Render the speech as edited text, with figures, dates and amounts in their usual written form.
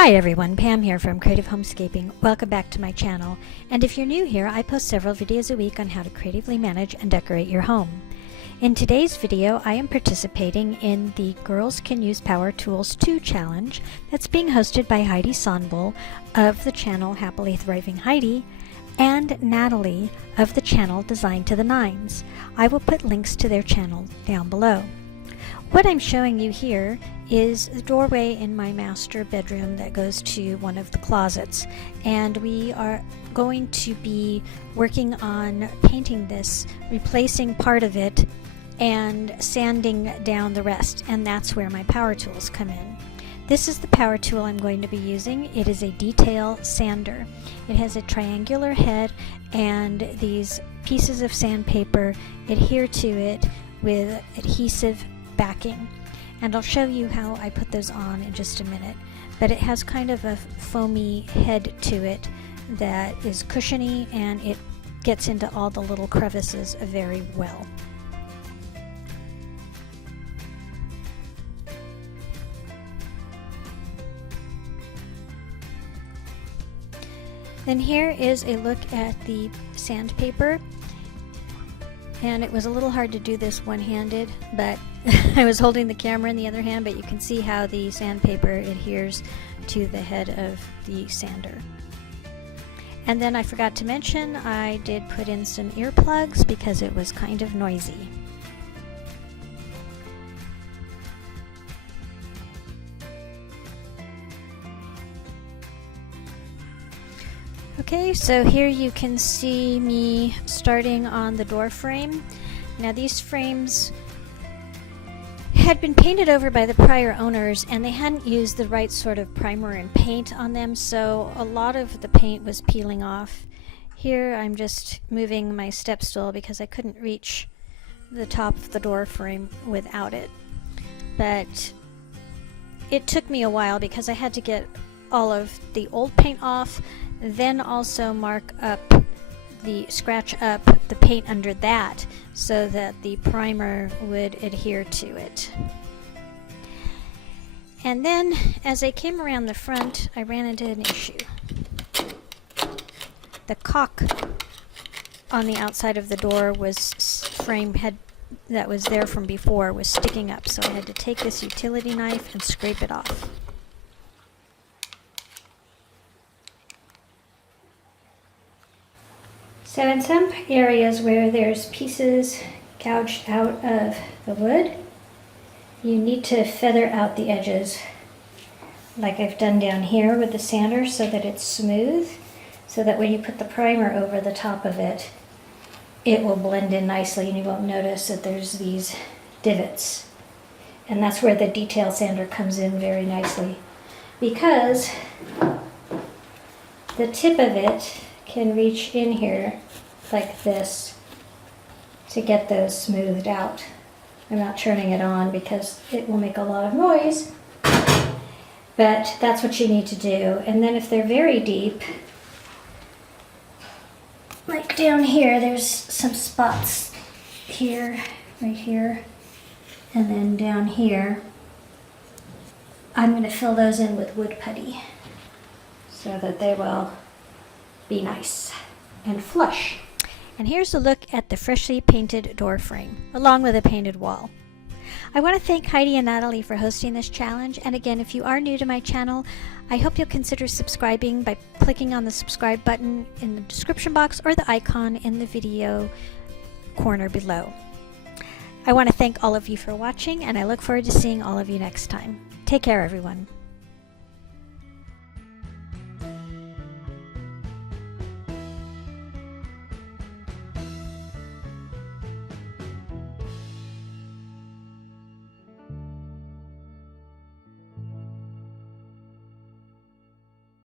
Hi everyone, Pam here from Creative Homescaping. Welcome back to my channel. And if you're new here, I post several videos a week on how to creatively manage and decorate your home. In today's video, I am participating in the Girls Can Use Power Tools 2 challenge that's being hosted by Heidi Sonbull of the channel Happily Thriving Heidi and Natalie of the channel Design to the Nines. I will put links to their channel down below. What I'm showing you here is the doorway in my master bedroom that goes to one of the closets, and we are going to be working on painting this, replacing part of it and sanding down the rest, and that's where my power tools come in. This is the power tool I'm going to be using. It is a detail sander. It has a triangular head and these pieces of sandpaper adhere to it with adhesive backing, and I'll show you how I put those on in just a minute. But it has kind of a foamy head to it that is cushiony, and it gets into all the little crevices very well. Then here is a look at the sandpaper. And it was a little hard to do this one-handed, but I was holding the camera in the other hand, but you can see how the sandpaper adheres to the head of the sander. And then I forgot to mention, I did put in some earplugs because it was kind of noisy. Okay, so here you can see me starting on the door frame. Now these frames had been painted over by the prior owners, and they hadn't used the right sort of primer and paint on them, so a lot of the paint was peeling off. Here I'm just moving my step stool because I couldn't reach the top of the door frame without it. But it took me a while because I had to get all of the old paint off, then also scratch up the paint under that so that the primer would adhere to it. And then as I came around the front, I ran into an issue. The caulk on the outside of the door that was there from before was sticking up, so I had to take this utility knife and scrape it off. So in some areas where there's pieces gouged out of the wood, you need to feather out the edges, like I've done down here with the sander, so that it's smooth, so that when you put the primer over the top of it, it will blend in nicely and you won't notice that there's these divots. And that's where the detail sander comes in very nicely, because the tip of it can reach in here like this to get those smoothed out. I'm not turning it on because it will make a lot of noise, but that's what you need to do. And then if they're very deep, like down here, there's some spots here, right here, and then down here, I'm going to fill those in with wood putty so that they will be nice and flush. And here's a look at the freshly painted door frame, along with a painted wall. I want to thank Heidi and Natalie for hosting this challenge, and again, if you are new to my channel, I hope you'll consider subscribing by clicking on the subscribe button in the description box or the icon in the video corner below. I want to thank all of you for watching, and I look forward to seeing all of you next time. Take care, everyone.